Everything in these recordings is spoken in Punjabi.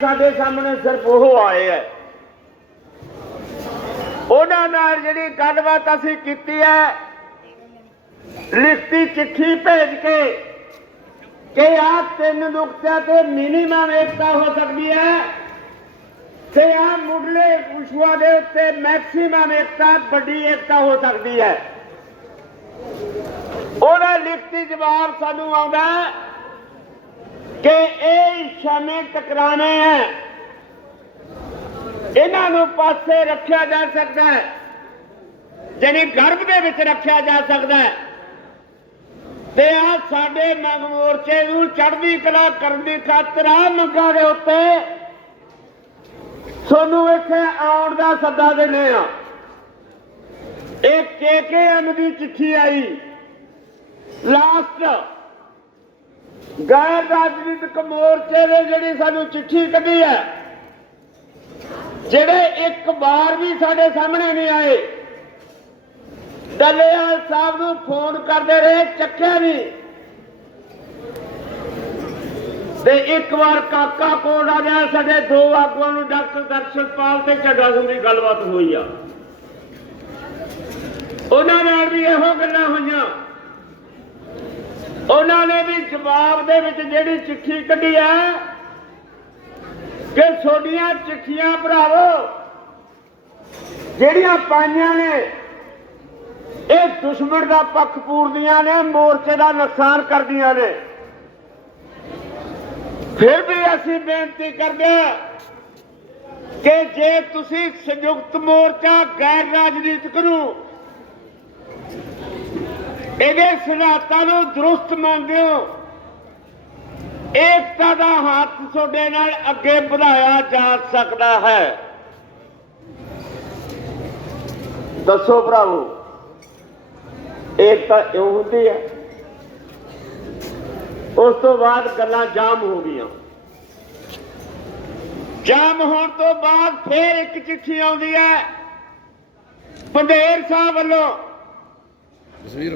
ਸਾਡੇ ਸਾਹਮਣੇ ਸਿਰਫ ਉਹ ਆਏ ਐ। ਉਹਨਾਂ ਨਾਲ ਜਿਹੜੀ ਗੱਲਬਾਤ ਅਸੀਂ ਕੀਤੀ ਹੈ ਲਿਖਤੀ ਚਿੱਠੀ ਭੇਜ ਕੇ ਕਿ ਆ ਤਿੰਨ ਨੁਕਤਿਆਂ ਤੇ ਮਿਨੀਮਮ ਏਕਤਾ ਹੋ ਸਕਦੀ ਹੈ ਤੇ ਆ ਮੁੱਢਲੇ ਇਸ਼ੂਆਂ ਦੇ ਉੱਤੇ ਮੈਕਸਿਮਮ ਏਕਤਾ, ਵੱਡੀ ਏਕਤਾ ਹੋ ਸਕਦੀ ਹੈ ਉਹਦਾ ਲਿਖਤੀ ਜਵਾਬ ਸਾਨੂੰ ਆਉਂਦਾ ਕਿ ਇਹ ਸਮੇਂ ਟਕਰਾਣੇ ਹੈ ਇਹਨਾਂ ਨੂੰ ਪਾਸੇ ਰੱਖਿਆ ਜਾ ਸਕਦਾ ਹੈ। ਜਿਹੜੀ ਗਰਭ ਦੇ ਵਿੱਚ ਰੱਖਿਆ ਜਾ ਸਕਦਾ ਹੈ। ਤੇ ਆ ਸਾਡੇ ਮੰਗ ਮੋਰਚੇ ਨੂੰ ਚੜ੍ਹਦੀ ਕਲਾ ਕਰਨ ਦੀ ਖਾਤਰ ਆ ਮੰਗਾਂ ਦੇ ਉੱਤੇ। ਤੁਹਾਨੂੰ ਇੱਥੇ ਆਉਣ ਦਾ ਸੱਦਾ ਦਿੰਦੇ ਆ ਇਹ ਕੇਕੇਐਮ ਦੀ ਚਿੱਠੀ ਆਈ। ਲਾਸਟ ਗੈਰ ਰਾਜਨੀਤਿਕ ਮੋਰਚੇ ਨੇ ਜਿਹੜੀ ਸਾਨੂੰ ਚਿੱਠੀ ਕੱਢੀ ਹੈ, ਜਿਹੜੇ ਇੱਕ ਵਾਰ ਵੀ ਸਾਡੇ ਸਾਹਮਣੇ ਨਹੀਂ ਆਏ, ਡੱਲੇਵਾਲ ਸਾਹਿਬ ਨੂੰ ਫੋਨ ਕਰਦੇ ਰਹੇ, ਚੱਕਿਆ ਨਹੀਂ। ਤੇ ਇੱਕ ਵਾਰ ਕਾਕਾ ਕੋਲ ਆ ਗਿਆ, ਸਾਡੇ ਦੋ ਆਗੂਆਂ ਨੂੰ ਡਾਕਟਰ ਦਰਸ਼ਨਪਾਲ ਤੇ ਚੱਡਾ ਸਿੰਘ ਦੀ ਗੱਲਬਾਤ ਹੋਈ ਆ। ਉਹਨਾਂ ਨਾਲ ਵੀ ਇਹੋ ਗੱਲਾਂ ਹੋਈਆਂ। ਉਹਨਾਂ ਨੇ ਵੀ ਜਵਾਬ ਦੇ ਵਿੱਚ ਜਿਹੜੀ ਚਿੱਠੀ ਕੱਢੀ ਹੈ ਕਿ ਛੋਡੀਆਂ ਚਿੱਠੀਆਂ ਭਰਾਵੋ, ਜਿਹੜੀਆਂ ਪਾਈਆਂ ਨੇ, ਇਹ ਦੁਸ਼ਮਣ ਦਾ ਪੱਖ ਪੂਰਦੀਆਂ ਨੇ, ਮੋਰਚੇ ਦਾ ਨੁਕਸਾਨ ਕਰਦੀਆਂ ਨੇ। ਫਿਰ ਵੀ ਅਸੀਂ ਬੇਨਤੀ ਕਰਦੇ ਹਾਂ ਕਿ ਜੇ ਤੁਸੀਂ ਸੰਯੁਕਤ ਮੋਰਚਾ ਗੈਰ ਰਾਜਨੀਤਿਕ ਨੂੰ ਇਹਦੇ ਸਿਧਾਂਤਾਂ ਨੂੰ ਦਰੁਸਤ ਮੰਨਦੇ ਹੋ। ਏਕਤਾ ਦਾ ਹੱਥ ਤੁਹਾਡੇ ਨਾਲ ਅੱਗੇ ਵਧਾਇਆ ਜਾ ਸਕਦਾ ਹੈ। ਦੱਸੋ ਭਰਾਵੋ, ਏਕਤਾ ਇਉਂ ਹੁੰਦੀ ਹੈ? ਉਸ ਤੋਂ ਬਾਅਦ ਗੱਲਾਂ ਜਾਮ ਹੋ ਗਈਆਂ। ਜਾਮ ਹੋਣ ਤੋਂ ਬਾਅਦ ਫੇਰ ਇੱਕ ਚਿੱਠੀ ਆਉਂਦੀ ਹੈ। ਪੰਧੇਰ ਸਾਹਿਬ ਵੱਲੋਂ। ਤਸਵੀਰ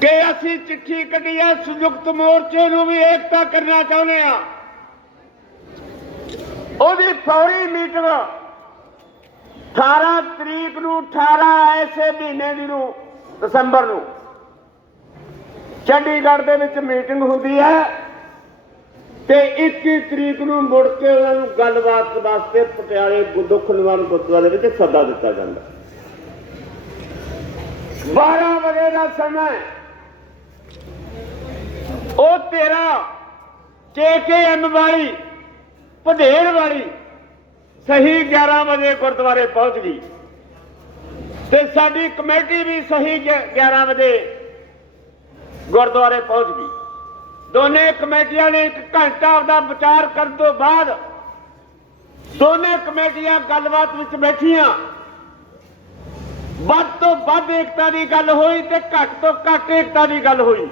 ਕਿ ਅਸੀਂ ਚਿੱਠੀ ਕੱਢੀ ਹੈ ਸੰਯੁਕਤ ਮੋਰਚੇ ਨੂੰ ਵੀ ਏਕਤਾ ਕਰਨਾ ਚਾਹੁੰਦੇ ਆ ਉਹਦੀ ਫੌਰੀ ਮੀਟਿੰਗ 18 ਤਰੀਕ ਨੂੰ 18 ਐਸੇ ਮਹੀਨੇ ਦੀ ਨੂੰ, ਦਸੰਬਰ ਨੂੰ। ਚੰਡੀਗੜ੍ਹ ਦੇ ਵਿੱਚ ਮੀਟਿੰਗ ਹੁੰਦੀ ਹੈ ਤੇ 21 ਤਰੀਕ ਨੂੰ ਮੁੜ ਕੇ ਉਹਨਾਂ ਨੂੰ ਗੱਲਬਾਤ ਵਾਸਤੇ ਪਟਿਆਲੇ ਦੁੱਖ ਨਿਵਾਰਨ ਗੁਰਦੁਆਰੇ ਵਿੱਚ ਸੱਦਾ ਦਿੱਤਾ ਜਾਂਦਾ। 12 ਵਜੇ ਦਾ ਸਮਾਂ ਹੈ। ਉਹ ਤੇਰਾ ਕੇਕੇਐਮ ਵਾਲੀ ਪਧੇੜ ਵਾਲੀ ਸਹੀ 11 ਵਜੇ ਗੁਰਦੁਆਰੇ ਪਹੁੰਚ ਗਈ। ਤੇ ਸਾਡੀ ਕਮੇਟੀ ਵੀ ਸਹੀ ਗਿ- 11 ਵਜੇ ਗੁਰਦੁਆਰੇ ਪਹੁੰਚ ਗਈ। ਦੋਨੇ ਕਮੇਟੀਆਂ ਨੇ ਇੱਕ ਘੰਟਾ ਦਾ ਵਿਚਾਰ ਕਰਨ ਤੋਂ ਬਾਅਦ ਦੋਨੇ ਕਮੇਟੀਆਂ ਗੱਲਬਾਤ ਵਿੱਚ ਬੈਠੀਆਂ। ਵੱਧ ਤੋਂ ਵੱਧ ਏਕਤਾ ਦੀ ਗੱਲ ਹੋਈ ਤੇ ਘੱਟ ਤੋਂ ਘੱਟ ਏਕਤਾ ਦੀ ਗੱਲ ਹੋਈ।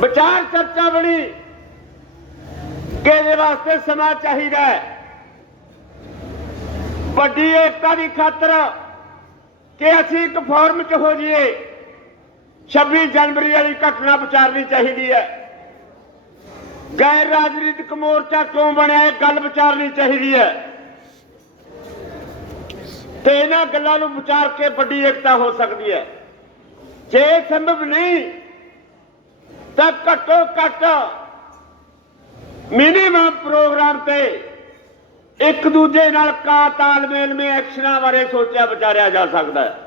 ਵਿਚਾਰ ਚਰਚਾ ਬਣੀ ਕਿ ਇਹਦੇ ਵਾਸਤੇ ਸਮਾਂ ਚਾਹੀਦਾ ਹੈ। ਵੱਡੀ ਏਕਤਾ ਦੀ ਖਾਤਰ ਕਿ ਅਸੀਂ ਇੱਕ ਫੋਰਮ 'ਚ ਹੋ ਜਾਈਏ 26 ਜਨਵਰੀ ਵਾਲੀ ਘਟਨਾ ਵਿਚਾਰਨੀ ਚਾਹੀਦੀ ਹੈ। ਗੈਰ ਰਾਜਨੀਤਿਕ ਮੋਰਚਾ ਕਿਉਂ ਬਣਿਆ, ਇਹ ਗੱਲ ਵਿਚਾਰਨੀ ਚਾਹੀਦੀ ਹੈ। ਤੇ ਇਹਨਾਂ ਗੱਲਾਂ ਨੂੰ ਵਿਚਾਰ ਕੇ ਵੱਡੀ ਏਕਤਾ ਹੋ ਸਕਦੀ ਹੈ। ਜੇ ਸੰਭਵ ਨਹੀਂ, ਤਾਂ ਘੱਟੋ ਘੱਟ ਮਿਨੀਮਮ ਪ੍ਰੋਗਰਾਮ ਤੇ ਇੱਕ ਦੂਜੇ ਨਾਲ ਕਾ ਤਾਲਮੇਲ ਮੇ ਐਕਸ਼ਨਾਂ ਬਾਰੇ ਸੋਚਿਆ ਵਿਚਾਰਿਆ ਜਾ ਸਕਦਾ ਹੈ।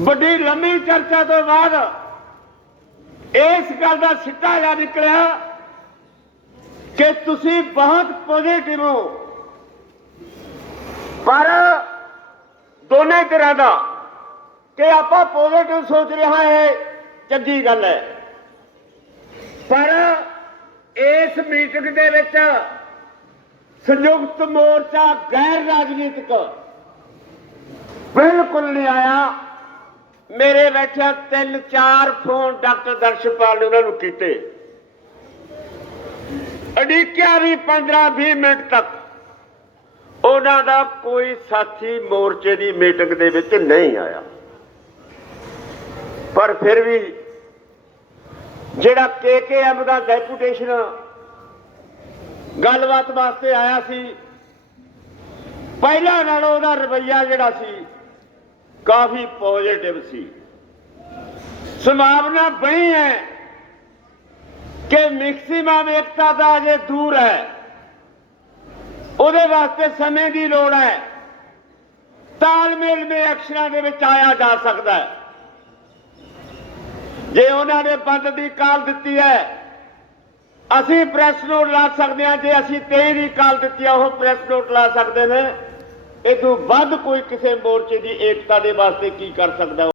ਵੱਡੀ ਲੰਮੀ ਚਰਚਾ ਤੋਂ ਬਾਅਦ ਇਸ ਗੱਲ ਦਾ ਸਿੱਟਾ ਜਾ ਨਿਕਲਿਆ ਕਿ ਤੁਸੀਂ ਬਹੁਤ ਪੋਜ਼ਿਟਿਵ ਹੋ। ਪਰ ਦੋਨੇ ਤਰ੍ਹਾਂ ਦਾ ਕਿ ਆਪਾਂ ਪੋਜ਼ਿਟਿਵ ਸੋਚ ਰਿਹਾ ਹੈ ਚੰਗੀ ਗੱਲ ਹੈ। ਪਰ ਇਸ ਮੀਟਿੰਗ ਦੇ ਵਿੱਚ ਸੰਯੁਕਤ ਮੋਰਚਾ ਗੈਰ ਰਾਜਨੀਤਿਕ ਬਿਲਕੁਲ ਨਹੀਂ ਆਇਆ। ਮੇਰੇ ਬੈਠਿਆ ਤਿੰਨ ਚਾਰ ਫੋਨ ਡਾਕਟਰ ਦਰਸ਼ਪਾਲ ਨੇ ਉਹਨਾਂ ਨੂੰ ਕੀਤੇ। ਅੜੀਕਿਆ ਵੀ 15 20 ਮਿੰਟ ਤੱਕ। ਉਹਨਾਂ ਦਾ ਕੋਈ ਸਾਥੀ ਮੋਰਚੇ ਦੀ ਮੀਟਿੰਗ ਦੇ ਵਿੱਚ ਨਹੀਂ ਆਇਆ। ਪਰ ਫਿਰ ਵੀ ਜਿਹੜਾ ਕੇਕੇਐਮ ਦਾ ਡੈਪੂਟੇਸ਼ਨ ਗੱਲਬਾਤ ਵਾਸਤੇ ਆਇਆ ਸੀ, ਪਹਿਲਾਂ ਨਾਲੋਂ ਉਹਦਾ ਰਵੱਈਆ ਜਿਹੜਾ ਸੀ, ਕਾਫੀ ਪੋਜ਼ਿਟਿਵ ਸੀ। ਸੰਭਾਵਨਾ ਬਣੀ ਹੈ ਕਿ ਮੈਕਸਿਮਮ ਏਕਤਾ ਦਾ ਅਜੇ ਦੂਰ ਹੈ। ਉਹਦੇ ਵਾਸਤੇ ਸਮੇਂ ਦੀ ਲੋੜ ਹੈ। ਤਾਲਮੇਲ ਦੇ ਅਕਸ਼ਰਾਂ ਦੇ ਵਿੱਚ ਆਇਆ ਜਾ ਸਕਦਾ ਹੈ। ਜੇ ਉਹਨਾਂ ਨੇ ਬੰਦ ਦੀ ਕਾਲ ਦਿੱਤੀ ਹੈ, ਅਸੀਂ ਪ੍ਰੈਸ ਨੋਟ ਲਾ ਸਕਦੇ ਹਾਂ। ਜੇ ਅਸੀਂ 23 ਦੀ ਕਾਲ ਦਿੱਤੀ ਹੈ, ਉਹ ਪ੍ਰੈਸ ਨੋਟ ਲਾ ਸਕਦੇ ਨੇ। ਇਹ ਤੋਂ ਵੱਧ ਕੋਈ ਕਿਸੇ ਮੋਰਚੇ ਦੀ ਏਕਤਾ ਦੇ ਵਾਸਤੇ ਕੀ ਕਰ ਸਕਦਾ